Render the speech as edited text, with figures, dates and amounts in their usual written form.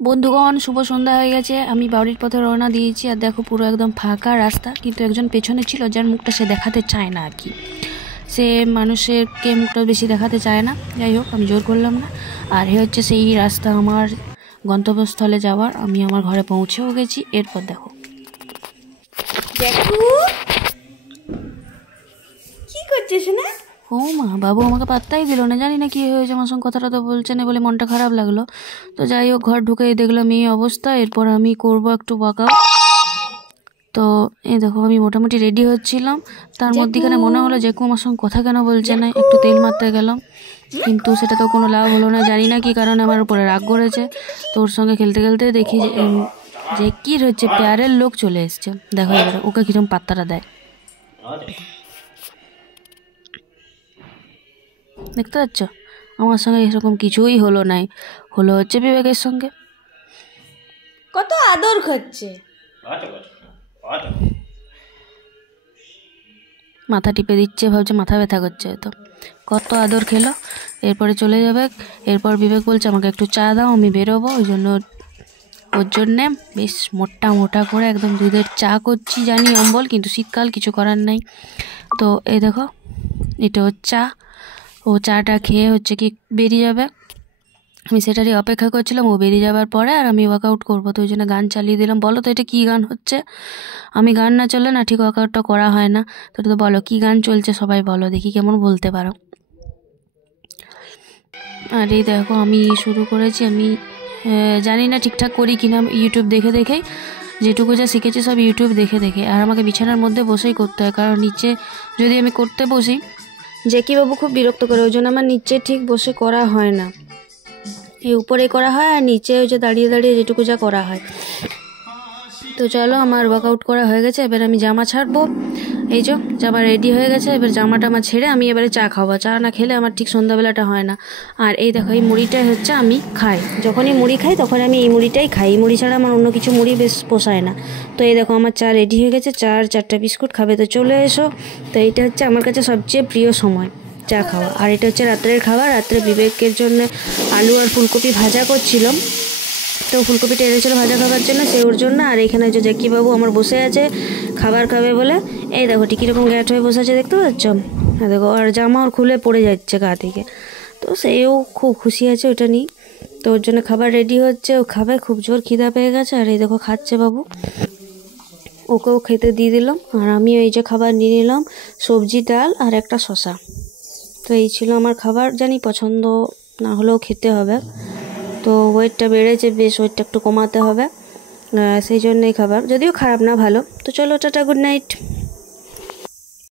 বন্ধুগণ, শুভ সন্ধ্যা হয়ে গেছে। আমি বাড়ির পথে রওনা দিয়েছি। আর দেখো, পুরো একদম ফাঁকা রাস্তা, কিন্তু একজন পেছনে ছিল যার মুখটা সে দেখাতে চায় না আর কি। সে মানুষেরকে মুখটা বেশি দেখাতে চায় না। যাই হোক, আমি জোর করলাম না। আর এ হচ্ছে সেই রাস্তা আমার গন্তব্যস্থলে যাওয়ার। আমি আমার ঘরে পৌঁছেও গেছি। এরপর দেখো, দেখো কি করছিস না? ও মা, বাবু আমাকে পাত্তাই দিল না। জানি না কি হয়েছে, আমার সঙ্গে কথাটা তো বলছে না বলে মনটা খারাপ লাগলো। তো যাই হোক, ঘর ঢুকেই দেখলাম এই অবস্থা। এরপর আমি করব একটু ওয়ার্কআউট। তো এই দেখো, আমি মোটামুটি রেডি হচ্ছিলাম, তার মধ্যেখানে মনে হলো যে আমার সঙ্গে কথা কেন বলছে না। একটু তেল মারতে গেলাম, কিন্তু সেটা তো কোনো লাভ হলো না। জানি না কি কারণে আমার উপরে রাগ করেছে। তো ওর সঙ্গে খেলতে খেলতে দেখি যে কি হচ্ছে, প্যারের লোক চলে এসছে। দেখো এবারে ওকে কিরকম পাত্তাটা দেয়, দেখতে পাচ্ছ? আমার সঙ্গে এরকম কিছুই হলো নাই, হলো হচ্ছে বিবেকের সঙ্গে। কত আদর করছে, মাথা টিপে দিচ্ছে, ভাবছে মাথা ব্যথা করছে। তো কত আদর খেলো। এরপরে চলে যাবে। এরপর বিবেক বলছে আমাকে একটু চা দাও, আমি বেরোবো। ওই জন্য ওর জন্যে বেশ মোটা মোটা করে একদম দুধের চা করছি। জানি অম্বল, কিন্তু শীতকাল, কিছু করার নেই। তো এই দেখো, এটা ওর চা। ও চাটা খেয়ে হচ্ছে কি বেরিয়ে যাবে। আমি সেটারই অপেক্ষা করছিলাম ও বেরিয়ে যাওয়ার পরে, আর আমি ওয়ার্কআউট করবো। তো ওই জন্য গান চালিয়ে দিলাম। বলো তো এটা কী গান হচ্ছে? আমি গান না চললে না ঠিক ওয়ার্কআউটটা করা হয় না। তো বলো কী গান চলছে, সবাই বলো দেখি কেমন বলতে পারো। আর এই দেখো, আমি শুরু করেছি। আমি জানি না ঠিকঠাক করি কিনা, ইউটিউব দেখে দেখেই যেটুকু যা শিখেছি সব ইউটিউব দেখে দেখে। আর আমাকে বিছানার মধ্যে বসেই করতে হয়, কারণ নিচে যদি আমি করতে বসি জ্যাকি বাবু খুব বিরক্ত করে। ওই জন্য আমার নিচে ঠিক বসে করা হয় না, এই উপরে করা হয়, আর নিচে ওই যে দাঁড়িয়ে দাঁড়িয়ে যেটুকু যা করা হয়। তো চলো, আমার ওয়ার্কআউট করা হয়ে গেছে। এবার আমি জামা ছাড়বো। এই যে জামা রেডি হয়ে গেছে। এবার জামাটা আমার ছেড়ে আমি এবারে চা খাবো। চা না খেলে আমার ঠিক সন্ধ্যাবেলাটা হয় না। আর এই দেখো, এই মুড়িটাই হচ্ছে আমি খাই। যখনই মুড়ি খাই তখন আমি এই মুড়িটাই খাই। এই মুড়ি ছাড়া আমার অন্য কিছু মুড়ি বেশ পোষায় না। তো এই দেখো, আমার চা রেডি হয়ে গেছে। চা আর 4টা বিস্কুট খাবে তো চলে এসো। তো এইটা হচ্ছে আমার কাছে সবচেয়ে প্রিয় সময়, চা খাওয়া। আর এটা হচ্ছে রাত্রের খাবার। রাত্রে বিবেকের জন্য আলু আর ফুলকপি ভাজা করছিলাম। তো ফুলকপিটা এনেছিল ভাজা খাবার জন্য, সে ওর জন্য। আর এখানে যে জ্যাকিবাবু আমার বসে আছে খাবার খাবে বলে। এই দেখো ঠিক কীরকম গ্যাট হয়ে বসে আছে, দেখতে পাচ্ছ? দেখো, আর জামা ওর খুলে পড়ে যাচ্ছে গা থেকে। তো সেও খুব খুশি আছে ওটা নিয়ে। তো ওর জন্য খাবার রেডি হচ্ছে, ও খাবে। খুব জোর খিদা পেয়ে গেছে। আর এই দেখো খাচ্ছে বাবু, ওকেও খেতে দিয়ে দিলাম। আর আমিও এই যে খাবার নিয়ে নিলাম, সবজি, ডাল আর একটা শশা। তো এই ছিল আমার খাবার। জানি পছন্দ না হলেও খেতে হবে। তো ওয়েটটা বেড়েছে বেশ, ওয়েটটা একটু কমাতে হবে, সেই জন্যই খাবার। যদিও খারাপ না, ভালো। তো চলো, টাটা, গুড নাইট।